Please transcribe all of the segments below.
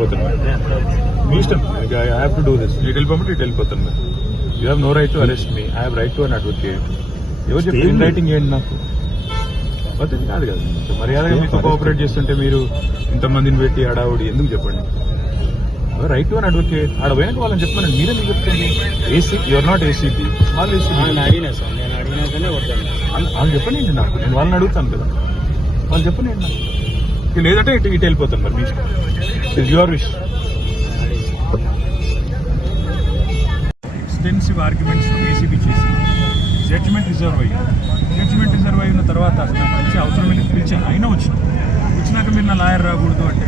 వెళ్ళిపోతున్నాను మీ ఇష్టం. I have to do this ఇటు వెళ్ళిపోమంటే ఇటు వెళ్ళిపోతున్నాను you have no right to arrest me I have right to an advocate ఎవరు చెప్పి ఇన్ రైటింగ్ ఏంటి నాకు? పద్ధతి కాదు కదా. మర్యాదగా మీతో కోఆపరేట్ చేస్తుంటే మీరు ఇంతమందిని పెట్టి హడావుడి ఎందుకు చెప్పండి? రైట్ టు అన్ అడ్వకేట్ ఆడ పోయినాక వాళ్ళని చెప్పమని మీరే మీకు చెప్తుంది ఏసీ యువర్ నాట్ ఏసీపీ వాళ్ళు వాళ్ళు చెప్పనండి నాకు? నేను వాళ్ళని అడుగుతాను కదా. వాళ్ళు చెప్పనండి నాకు? లేదంటే ఇటు ఇటు వెళ్ళిపోతాను మరి మీ it your wish extensive arguments ACB చేసి జడ్జిమెంట్ రిజర్వ్ అయ్యి జడ్జిమెంట్ రిజర్వ్ అయిన తర్వాత అసలు నాకు పిలిచి అవసరమైన పిలిచాను అయినా వచ్చిన. వచ్చినాక మీరు నా లాయర్ రాకూడదు అంటే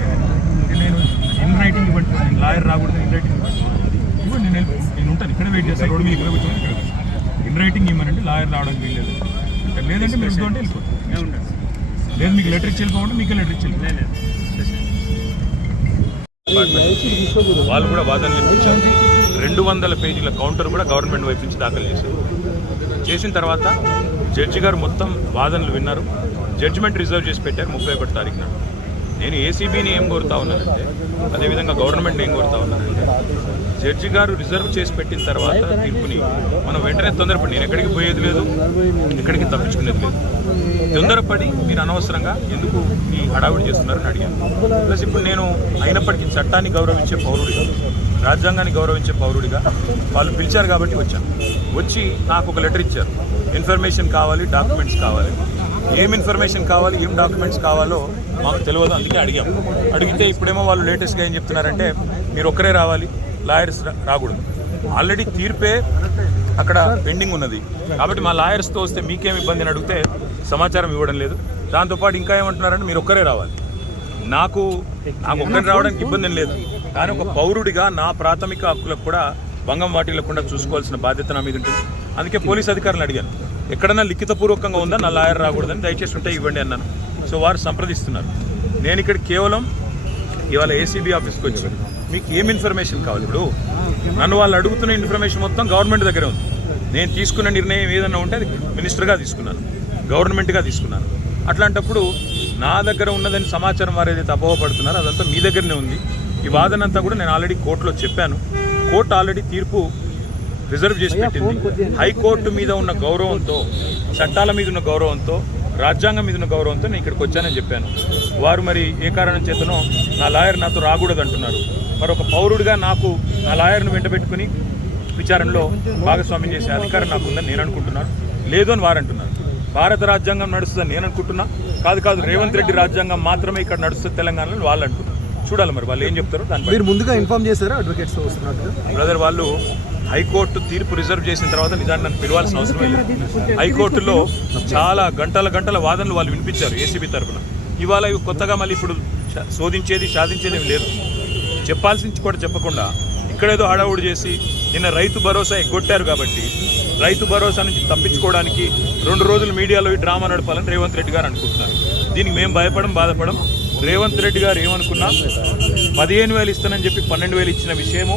నేను ఇన్ రైటింగ్ ఇవ్వండి. నేను లాయర్ రాకూడదు ఇన్ రైటింగ్ ఇవ్వండి. ఇవ్వండి నేను నేను ఉంటాను. ఇక్కడ వెయిట్ చేస్తాను. రోడ్డు మీద ఇక్కడ కూర్చొని ఇక్కడ ఇన్ రైటింగ్ ఇవ్వనండి లాయర్ రావడానికి వీల్లేదు. లేదంటే మీరు అంటే వెళ్ళిపోతాను లేదు మీకు లెటర్ ఇచ్చి వెళ్ళిపోమంటే మీకే లెటర్ ఇచ్చి వాళ్ళు కూడా వాదనలు వినిపించారు. రెండు వందల పేజీల కౌంటర్ కూడా గవర్నమెంట్ వైపు నుంచి దాఖలు చేశారు. చేసిన తర్వాత జడ్జి గారు మొత్తం వాదనలు విన్నారు. జడ్జిమెంట్ రిజర్వ్ చేసి పెట్టారు ముప్పై ఒకటి తారీఖున. నేను ఏసీబీని ఏం కోరుతా ఉన్నానంటే అదేవిధంగా గవర్నమెంట్ ఏం కోరుతా ఉన్నానంటే జడ్జి గారు రిజర్వ్ చేసి పెట్టిన తర్వాత తీర్పుని మనం వెంటనే తొందరపడి నేను ఎక్కడికి పోయేది లేదు ఎక్కడికి తప్పించుకునేది లేదు. తొందరపడి మీరు అనవసరంగా ఎందుకు ఈ హడావిడి చేస్తున్నారని అడిగాను. ప్లస్ ఇప్పుడు నేను అయినప్పటికీ చట్టాన్ని గౌరవించే పౌరుడిగా రాజ్యాంగాన్ని గౌరవించే పౌరుడిగా వాళ్ళు పిలిచారు కాబట్టి వచ్చాను. వచ్చి నాకు ఒక లెటర్ ఇచ్చారు. ఇన్ఫర్మేషన్ కావాలి డాక్యుమెంట్స్ కావాలి. ఏం ఇన్ఫర్మేషన్ కావాలి ఏం డాక్యుమెంట్స్ కావాలో మాకు తెలియదు అందుకే అడిగాం. అడిగితే ఇప్పుడేమో వాళ్ళు లేటెస్ట్గా ఏం చెప్తున్నారంటే మీరు ఒక్కరే రావాలి లాయర్స్ రా- రాకూడదు. ఆల్రెడీ తీర్పే అక్కడ పెండింగ్ ఉన్నది. కాబట్టి మా లాయర్స్తో వస్తే మీకేం ఇబ్బంది అని అడిగితే సమాచారం ఇవ్వడం లేదు. దాంతోపాటు ఇంకా ఏమంటున్నారంటే మీరు ఒక్కరే రావాలి. నాకు నాకు ఒక్కరి రావడానికి ఇబ్బంది ఏం లేదు. కానీ ఒక పౌరుడిగా నా ప్రాథమిక హక్కులకు కూడా భంగం వాటిల్లకుండా చూసుకోవాల్సిన బాధ్యత నా మీద ఉంటుంది. అందుకే పోలీస్ అధికారులను అడిగాను. ఎక్కడన్నా లిఖితపూర్వకంగా ఉందా? నా లాయర్ రాకూడదని దయచేసి ఉంటే ఇవ్వండి అన్నాను. సో వారు సంప్రదిస్తున్నారు. నేను ఇక్కడ కేవలం ఇవాళ ఏసీబీ ఆఫీస్కి వచ్చాను. మీకు ఏం ఇన్ఫర్మేషన్ కావాలి ఇప్పుడు? నన్ను వాళ్ళు అడుగుతున్న ఇన్ఫర్మేషన్ మొత్తం గవర్నమెంట్ దగ్గరే ఉంది. నేను తీసుకున్న నిర్ణయం ఏదన్నా ఉంటే అది మినిస్టర్గా తీసుకున్నాను. గవర్నమెంట్గా తీసుకున్నాను. అట్లాంటప్పుడు నా దగ్గర ఉన్నదని సమాచారం వారు ఏదైతే అపోహపడుతున్నారో అదంతా మీ దగ్గరనే ఉంది. ఈ వాదన అంతా కూడా నేను ఆల్రెడీ కోర్టులో చెప్పాను. కోర్టు ఆల్రెడీ తీర్పు రిజర్వ్ చేసి పెట్టింది. హైకోర్టు మీద ఉన్న గౌరవంతో చట్టాల మీద ఉన్న గౌరవంతో రాజ్యాంగం మీద ఉన్న గౌరవంతో నేను ఇక్కడికి వచ్చానని చెప్పాను. వారు మరి ఏ కారణం చేతనో నా లాయర్ నాతో రాకూడదు అంటున్నారు మరి ఒక పౌరుడిగా నాకు నా లాయర్ను వెంటబెట్టుకుని విచారణలో భాగస్వామ్యం చేసే అధికారం నాకుందని నేను అనుకుంటున్నాను. లేదు అని వారు అంటున్నారు. భారత రాజ్యాంగం నడుస్తుందని నేను అనుకుంటున్నా. కాదు కాదు రేవంత్ రెడ్డి రాజ్యాంగం మాత్రమే ఇక్కడ నడుస్తుంది తెలంగాణలో వాళ్ళు అంటున్నారు. చూడాలి మరి వాళ్ళు ఏం చెప్తారో దాని మీరు ముందుగా ఇన్ఫార్మ్ చేశారా అడ్వకేట్స్ బ్రదర్ వాళ్ళు హైకోర్టు తీర్పు రిజర్వ్ చేసిన తర్వాత నిజాన్ని నన్ను పిలవాల్సిన అవసరం లేదు. హైకోర్టులో చాలా గంటల గంటల వాదనలు వాళ్ళు వినిపించారు ఏసీబీ తరఫున ఇవాళ ఇవి కొత్తగా మళ్ళీ ఇప్పుడు శోధించేది సాధించేది లేదు. చెప్పాల్సింది కూడా చెప్పకుండా ఇక్కడేదో హడావుడు చేసి నిన్న రైతు భరోసా ఎగ్గొట్టారు కాబట్టి రైతు భరోసా నుంచి తప్పించుకోవడానికి రెండు రోజులు మీడియాలో ఈ డ్రామా నడపాలని రేవంత్ రెడ్డి గారు అనుకుంటున్నారు. దీనికి మేము భయపడం బాధపడం. రేవంత్ రెడ్డి గారు ఏమనుకున్నా పదిహేను వేలు ఇస్తానని చెప్పి పన్నెండు వేలు ఇచ్చిన విషయము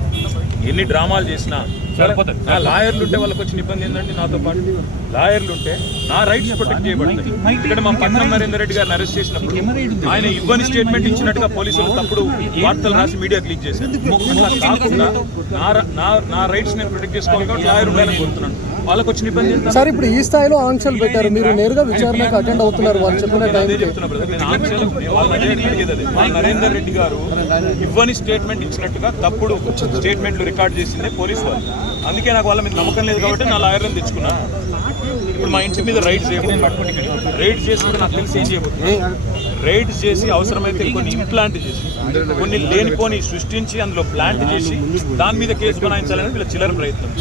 ఎన్ని డ్రామాలు చేసినా సరిపోతుంది లాయర్లు ఉంటే వాళ్ళకి వచ్చిన ఇబ్బంది ఏంటంటే నాతో పాటు. లాయర్లు ఉంటే నా రైట్స్ ప్రొటెక్ట్ చేయబడతాయి ఇక్కడ మా పట్నం నరేందర్ రెడ్డి గారిని అరెస్ట్ చేసినప్పుడు ఆయన ఇవ్వని స్టేట్మెంట్ ఇచ్చినట్టుగా పోలీసులు తప్పుడు వార్తలు రాసి మీడియా క్లిక్ చేశారు. కాకుండా నా రైట్స్ నేను ప్రొటెక్ట్ చేసుకోవాలి కాబట్టి లాయర్ ఉండాలని కోరుతున్నాను. వాళ్ళకి వచ్చిన ఇబ్బంది? సార్ ఇప్పుడు ఈ స్థాయిలో ఆంక్షలు పెట్టారు. మీరు నేరుగా విచారణకు అటెండ్ అవుతున్నారు వాళ్ళు చెప్పిన. మా నరేందర్ రెడ్డి గారు ఇవ్వని స్టేట్మెంట్ ఇచ్చినట్టుగా తప్పుడు స్టేట్మెంట్లు రికార్డ్ చేసిందే పోలీస్ వాళ్ళు. అందుకే నాకు వాళ్ళ మీద నమ్మకం లేదు కాబట్టి నా లాయర్లను తెచ్చుకున్నాను ఇప్పుడు మా ఇంటి మీద రైడ్ చేయబోతుంది రైడ్ చేసి నాకు తెలిసి ఏం చేయబోతుంది? రైడ్ చేసి అవసరమైతే కొన్ని ఇంప్లాంట్ చేసి కొన్ని లేనిపోని సృష్టించి అందులో ప్లాంట్ చేసి దాని మీద కేసు బనాయించాలని వీళ్ళ చిల్లర ప్రయత్నం.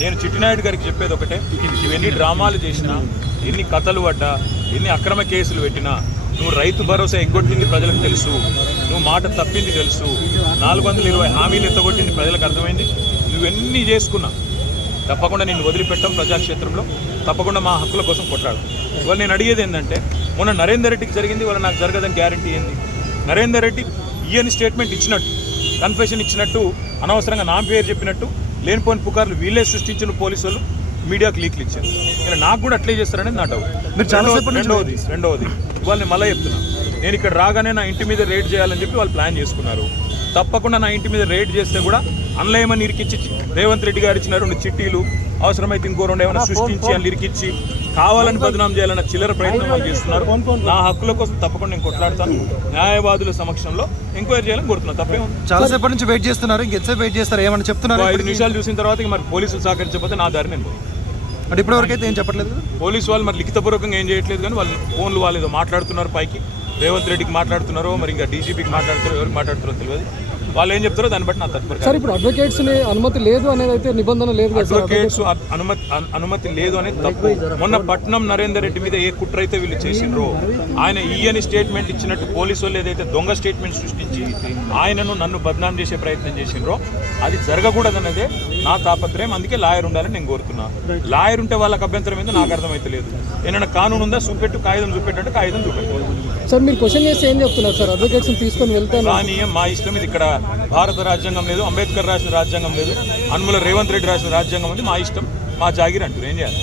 నేను చిట్టినాయుడు గారికి చెప్పేది ఒకటే ఇవన్నీ డ్రామాలు చేసినా ఎన్ని కథలు పడ్డా ఎన్ని అక్రమ కేసులు పెట్టినా నువ్వు రైతు భరోసా ఎగ్గొట్టింది ప్రజలకు తెలుసు నువ్వు మాట తప్పింది తెలుసు నాలుగు వందల ఇరవై హామీలు ఎత్తగొట్టింది ప్రజలకు అర్థమైంది? నువ్వెన్ని చేసుకున్నా. తప్పకుండా నేను వదిలిపెట్టాం ప్రజాక్షేత్రంలో. తప్పకుండా మా హక్కుల కోసం కొట్లాడు. ఇవాళ నేను అడిగేది ఏంటంటే మొన్న నరేందర్ రెడ్డికి జరిగింది ఇవాళ నాకు జరగదని గ్యారంటీ ఏంది? నరేందర్ రెడ్డి ఈయన స్టేట్మెంట్ ఇచ్చినట్టు కన్ఫెషన్ ఇచ్చినట్టు అనవసరంగా నా పేరు చెప్పినట్టు లేనిపోని పుకార్లు వీళ్ళే సృష్టించిన పోలీసు వాళ్ళు మీడియాకు లీక్లు ఇచ్చారు. ఇలా నాకు కూడా అట్లే చేస్తారనేది నా డౌట్ రెండవది రెండవది ఇవాళ నేను మళ్ళీ చెప్తున్నా. నేను ఇక్కడ రాగానే నా ఇంటి మీద రేడ్ చేయాలని చెప్పి వాళ్ళు ప్లాన్ చేసుకున్నారు. తప్పకుండా నా ఇంటి మీద రేడ్ చేస్తే కూడా అందులో ఏమని ఇరికిచ్చి రేవంత్ రెడ్డి గారు ఇచ్చిన రెండు చిట్టీలు అవసరమైతే ఇంకో రెండు ఏమైనా సృష్టించి అని ఇరికిచ్చి కావాలని బదనాం చేయాలన్న చిల్లర ప్రయత్నం వాళ్ళు చేస్తున్నారు. నా హక్కుల కోసం తప్పకుండా నేను కొట్లాడతాను. న్యాయవాదుల సమక్షంలో ఎంక్వైరీ చేయాలని కోరుతున్నాను తప్పే చాలాసేపటి నుంచి వెయిట్ చేస్తున్నారు ఇంకెంతసేపు వెయిట్ చేస్తారు ఏమని చెప్తున్నారు ఐదు నిమిషాలు చూసిన తర్వాత మరి పోలీసులు సహకరించకపోతే నా దారి నేను. అంటే ఇప్పటివరకు అయితే ఏం చెప్పట్లేదు పోలీసు వాళ్ళు మరి లిఖితపూర్వకంగా ఏం చేయట్లేదు కానీ వాళ్ళు ఫోన్లు వాళ్ళు ఏదో మాట్లాడుతున్నారు పైకి. రేవంత్ రెడ్డికి మాట్లాడుతున్నారో మరి ఇంకా డీజీపీకి మాట్లాడుతున్నారో ఎవరికి మాట్లాడుతున్నారో తెలియదు. వాళ్ళు ఏం చెప్తారో దాన్ని బట్టి నా తదుపరి సార్ ఇప్పుడు అడ్వకేట్స్ అనుమతి లేదు అనేది అయితే నిబంధన లేదు అడ్వకేట్స్ అనుమతి అన్- అనుమతి లేదు అనేది తప్పు. మొన్న పట్నం నరేందర్ రెడ్డి మీద ఏ కుట్ర అయితే వీళ్ళు చేసిండ్రో ఆయన ఈయని స్టేట్మెంట్ ఇచ్చినట్టు పోలీసు వాళ్ళు ఏదైతే దొంగ స్టేట్మెంట్ సృష్టించి ఆయనను నన్ను బద్నాం చేసే ప్రయత్నం చేసిండ్రో అది జరగకూడదన్నదే నా తాపత్రయం. అందుకే లాయర్ ఉండాలని నేను కోరుతున్నా. లాయర్ ఉంటే వాళ్ళకి అభ్యంతరం ఏందో నాకు అర్థమైతే లేదు. ఏమైనా కానూన్ ఉందా? చూపెట్టు కాగితం చూపెట్టంటే కాగితం చూపెట్టు. సార్ మీరు క్వశ్చన్ చేస్తే ఏం చెప్తున్నారు సార్? అడ్వకేట్స్ తీసుకొని వెళ్తాను. కానీ మా ఇష్టం ఇది ఇక్కడ భారత రాజ్యాంగం లేదు అంబేద్కర్ రాసిన రాజ్యాంగం లేదు అనుముల రేవంత్ రెడ్డి రాసిన రాజ్యాంగం ఉంది. మా ఇష్టం మా జాగిరి అంటారు. ఏం చేయాలి.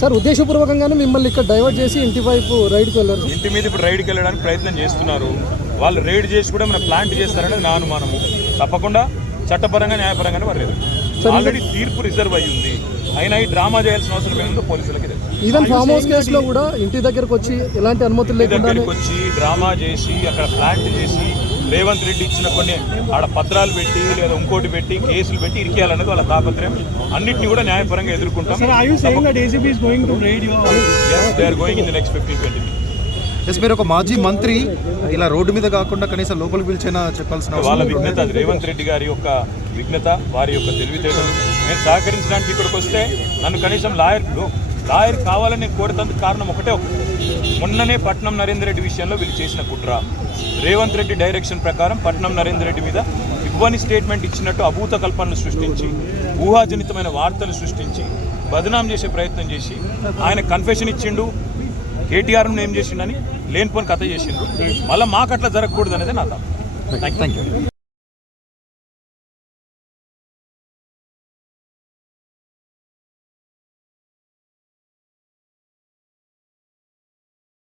సార్ ఉద్దేశపూర్వకంగానే మిమ్మల్ని ఇక్కడ డైవర్ట్ చేసి ఇంటి వైపు రైడ్కి వెళ్ళారు. ఇంటి మీద ఇప్పుడు రైడ్కి వెళ్ళడానికి ప్రయత్నం చేస్తున్నారు. వాళ్ళు రైడ్ చేసి కూడా మన ప్లాంట్ చేస్తారనేది నా అనుమానము. తప్పకుండా చట్టపరంగా న్యాయపరంగానే వారు ఆల్రెడీ తీర్పు రిజర్వ్ అయ్యి ఉంది. అయినా ఈ డ్రామా చేయాల్సిన అవసరం ఏముందో పోలీసులకి ఈవెన్ ఫామ్ హౌస్ కేసులో కూడా ఇంటి దగ్గరకు వచ్చి ఎలాంటి అనుమతులు దగ్గరికి వచ్చి డ్రామా చేసి అక్కడ ప్లాంట్ చేసి రేవంత్ రెడ్డి ఇచ్చిన కొన్ని ఆడ పత్రాలు పెట్టి లేదా ఇంకోటి పెట్టి కేసులు పెట్టి ఇరికేయాలనేది వాళ్ళ తాపత్రయం. అన్నిటిని కూడా న్యాయపరంగా ఎదుర్కొంటాం. ACB is going to radio Yes, they are going in the next 15 20 minutes. Yes మీరు ఒక మాజీ మంత్రి ఇలా రోడ్డు మీద కాకుండా కనీసం లోపలికి పిలిచైనా చెప్పాల్సిన వాళ్ళ విఘ్నత అది. రేవంత్ రెడ్డి గారి యొక్క విఘ్నత వారి యొక్క తెలివితేటలు. నేను సహకరించడానికి ఇక్కడికి వస్తే నన్ను కనీసం లాయర్ లాయర్ కావాలని నేను కోరుతందుకు కారణం ఒకటే ఒకటి. మొన్ననే పట్నం నరేందర్ రెడ్డి విషయంలో వీళ్ళు చేసిన కుట్ర. రేవంత్ రెడ్డి డైరెక్షన్ ప్రకారం పట్నం నరేందర్ రెడ్డి మీద ఇవ్వని స్టేట్మెంట్ ఇచ్చినట్టు అభూత కల్పనలు సృష్టించి ఊహాజనితమైన వార్తలు సృష్టించి బదనాం చేసే ప్రయత్నం చేసి ఆయన కన్ఫెషన్ ఇచ్చిండు కేటీఆర్ను ఏం చేసిండని లేనిపోని కథ చేసిండు. మళ్ళీ మాకు అట్లా జరగకూడదు అనేది నా యూ